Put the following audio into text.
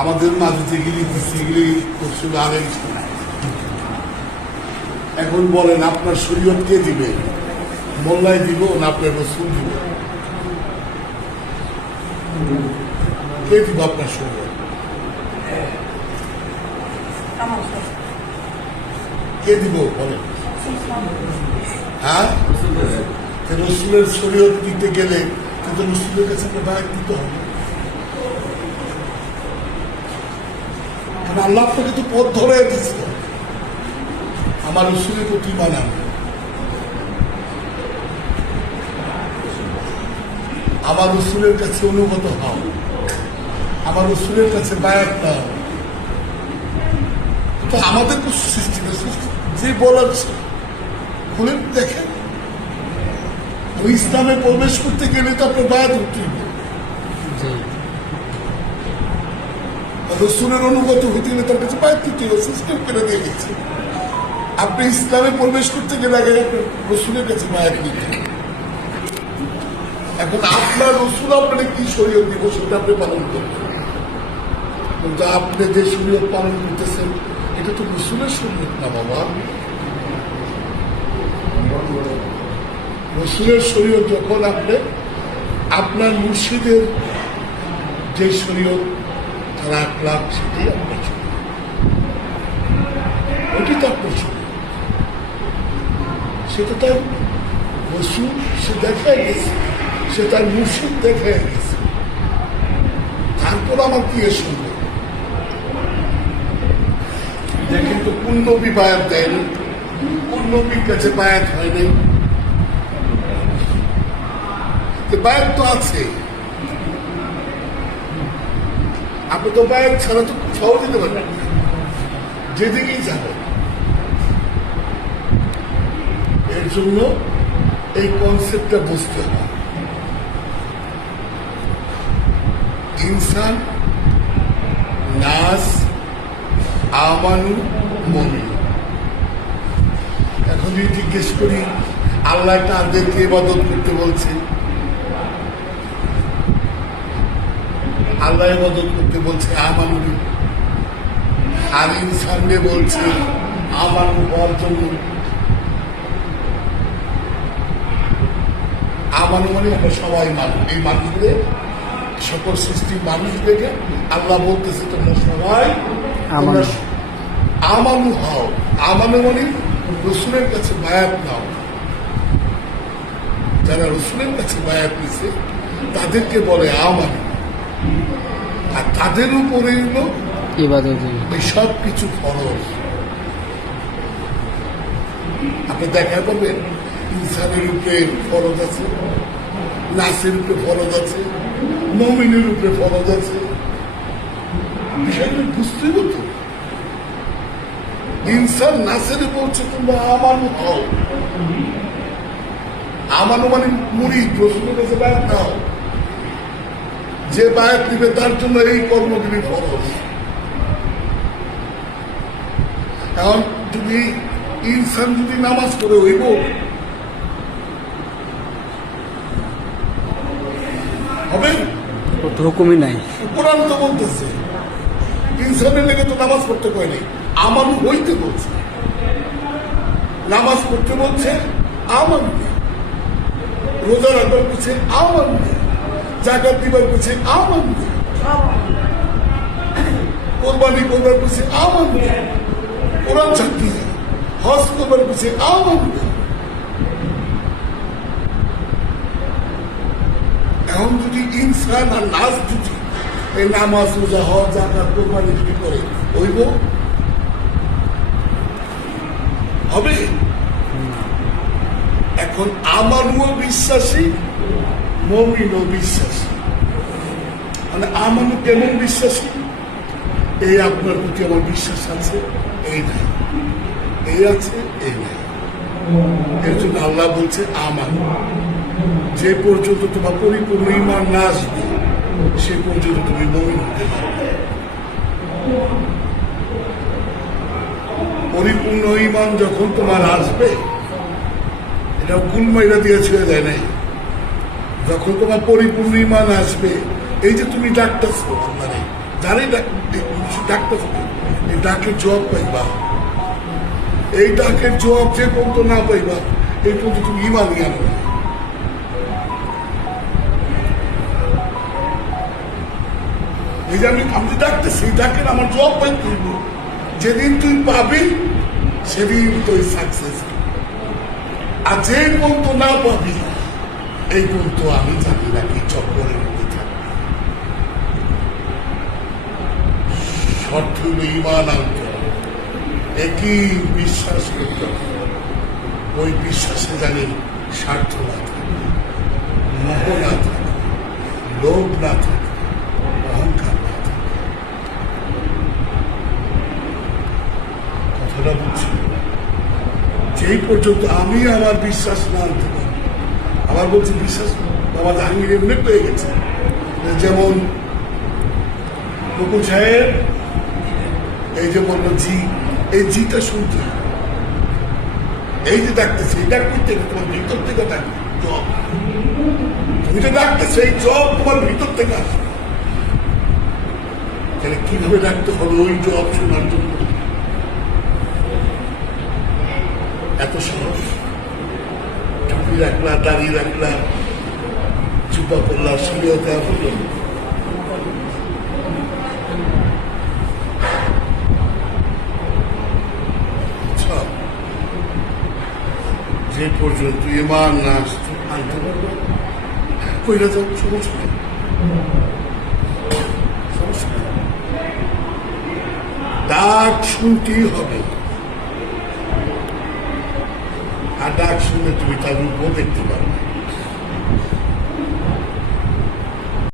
আমাদের মাঝে যেগুলি এগুলি রসুল আগে এখন বলেন, আপনার শরীয়ত কে দিবে? মোল্লাই দিব না আপনার রসুল দিব? কে দিব আপনার শরীয়ত? কে দিব বলেন? হ্যাঁ? রসুলের শরীয়ত দিতে গেলে কিন্তু রসুলের কাছে একটা ব্যাগ দিতে হবে। কারণ আল্লাহ আপনাকে তো পথ ধরে দিচ্ছে আমার রসুলের প্রতি মানান আমার রসুলের কাছে অনুগত হও। আমার রসুলের কাছে বায়াত নাও তো আমাদের তো সৃষ্টি সৃষ্টি যে বলার খুলে দেখেন। ইসলামে প্রবেশ করতে গেলে তো আপনার বায়াত উঠতে হবে। জি রসুলের অনুগত হতে গেলে তার কাছে বায়াত করতে হবে করে দিয়ে গেছে। আপনি ইসলামে প্রবেশ করতে গেলে আগে রসুলের কাছে বায়াত নিতে এখন আপনার রসুল আপনাকে কি শরীয়ত দিব সেটা আপনি পালন করবেন। কিন্তু আপনি যে শরীয়ত পালন করতেছেন, এটা তো রসুলের শরীয়ত না বাবা। রসুলের শরীয়ত যখন আপনি, আপনার মুর্শিদের যে শরীয়ত এক লাখ সেটাই আপনার ওটি তো আপনার শরীয়ত সেটা তার রসুল সে দেখায় গেছে, সে তার মুর্শিদ দেখায় গেছে। তারপর আমার কি সঙ্গে দেখেন তো, কোন নবী বায়াত দেয়নি কোন নবীর কাছে বায়াত হয়নি তো বায়াত তো আছে। আপনি তো বায়াত ছাড়া তো কোথাও দিতে পারবেন। যেদিকেই যাবেন। এর জন্য এই কনসেপ্টটা বুঝতে হবে। ইনসান, নাস, আমানু, মমি। এখন যদি জিজ্ঞেস করি, আল্লাহ একটা তাদেরকে ইবাদত করতে বলছে আল্লাহ ইবাদত করতে বলছে আমানু আর ইনসানকে বলছে আমানু হওয়ার জন্য আমানু মানে আমরা সবাই মানুষ। এই মানুষদের সকল সৃষ্টির মানুষদেরকে আল্লাহ বলতেছে তোমরা সবাই তোমরা আমানু। আমানু হও। আমানু মানে রসুলের কাছে বায়াত নাও। যারা রসুলের কাছে বায়াত নিছে তাদেরকে বলে আমানু। আর তাদের উপরে হলো এই সব কিছু খরচ। আপনি দেখা পাবেন ইনসানের উপরে ফরজ আছে নাসের উপরে ফরজ আছে মমিনের উপরে ফরজ আছে। বিষয়গুলো বুঝতেই হতো ইনসান নাসের বলছে তোমরা আমানু হও। আমানু মানে মুড়ি রসুলের কাছে নাও যে বায়াত নিবে তার জন্য এই কর্মগুলি ফরজ। এখন যদি ইনসান যদি নামাজ পড়ে হইব হবে? হুকুমই নাই। কোরআন তো বলতেছে ইনসানের লেগে তো নামাজ পড়তে কয়নি আমার হইতে বলছে। নামাজ পড়তে বলছে আমার রোজা রাখবার বলছে আমার জাকাত দিবার বলছে, আমার কোরবানি করবার বলছে, আমার কোরআন ছাত্রী, হজ করবার বলছে, আমার এখন যদি ইনসান আর নাচ যদি এই নামাজ, রোজা, হজ, জাকাত, কোরবানি যদি করে, হইব? হবে? এখন আমারও বিশ্বাসী মমিনও বিশ্বাসী। মানে আমানু কেমন বিশ্বাসী এই আপনার প্রতি আমার বিশ্বাস আছে, এই নাই। এই আছে, এই নাই। এর জন্য আল্লাহ বলছে, আমার। যে পর্যন্ত তোমার পরিপূর্ণ ইমান না আসবে, সে পর্যন্ত তুমি মমিন হতে পরিপূর্ণ ইমান যখন তোমার আসবে, এটা গুলমাইরা দিয়ে ছেড়ে দেয় নাই। যখন তোমার পরিপূর্ণ ইমান আসবে, এই যে তুমি ডাক্তার আল্লাহরে জানি ডাক- ডাক্তার এই ডাকের জবাব পাইবা। এই ডাকের জবাব যে পর্যন্ত না পাইবা, এই পর্যন্ত তুমি ইমানই আনো এই যে আমি আমি যে ডাকতেছি এই ডাকের আমার জবাব পাইতে হইব। যেদিন তুই পাবি, সেদিন তুই সাকসেস আর যে পর্যন্ত না পাবি এই পর্যন্ত আমি জানি না কি চক্করের মধ্যে থাকবে হইল ইমান আনতে। একই বিশ্বাস করতে। ওই বিশ্বাসে জানি স্বার্থ না থাকে মোহ না থাকে লোভ না থাকে অহংকার না থাকে কথাটা বুঝছি যেই পর্যন্ত আমি আমার বিশ্বাস না আনতে পারি আমার বলছি বিশ্বাস, বাবা জাহাঙ্গীর এমনি পেয়ে গেছে। যেমন বকুল সাহেব, এই যে বলল জি এই জিটা শুনতে। এই যে ডাকতেছে, এই ডাক করতে তোমার ভিতর থেকে ডাকবে তুমি যে ডাকতেছে, এই জব তোমার ভিতর থেকে আসবে। তাহলে কীভাবে ডাকতে হবে ওই জব শোনার জন্য? এত সহজ রাখলা দাড়ি রাখলা চুপা করলা দেওয়া হলো যে পর্যন্ত ইমান না আসতে আনতে পারবে কইরা যাও সমস্যা নেই সমস্যা ডাক শুনতেই হবে ডাক শুনলে তুমি তার রূপও দেখতে পাবে